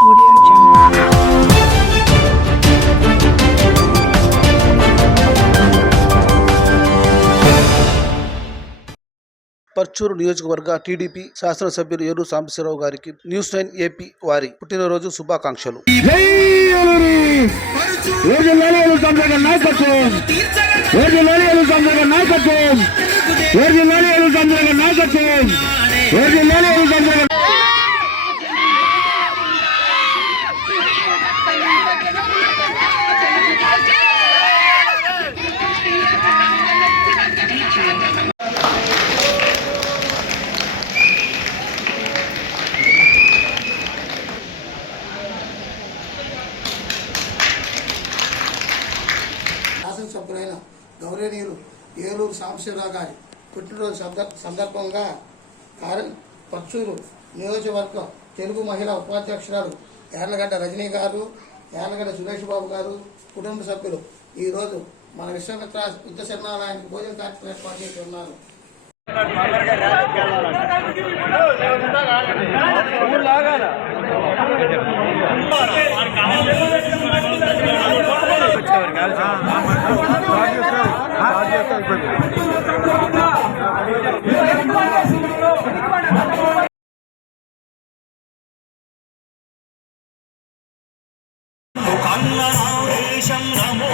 పర్చూరు నియోజకవర్గ టీడీపీ శాసనసభ్యులు ఏలూరు సాంబశివరావు గారికి న్యూస్ 9 ఏపీ వారి పుట్టినరోజు శుభాకాంక్షలు. శాసనసభ్యులైన గౌరవనీయులు ఏలూరు సాంబశివరావు గారి పుట్టినరోజు సందర్భంగా పర్చూరు నియోజకవర్గం తెలుగు మహిళా ఉపాధ్యక్షురాలు యార్లగడ్డ రజనీ గారు, యార్లగడ్డ సురేష్ బాబు గారు, కుటుంబ సభ్యులు ఈరోజు మన విశ్వమిత్ర యుద్ధ శరణాలయానికి భోజన కార్యక్రమం ఏర్పాటు చేసి ఉన్నారు. దేశం నమో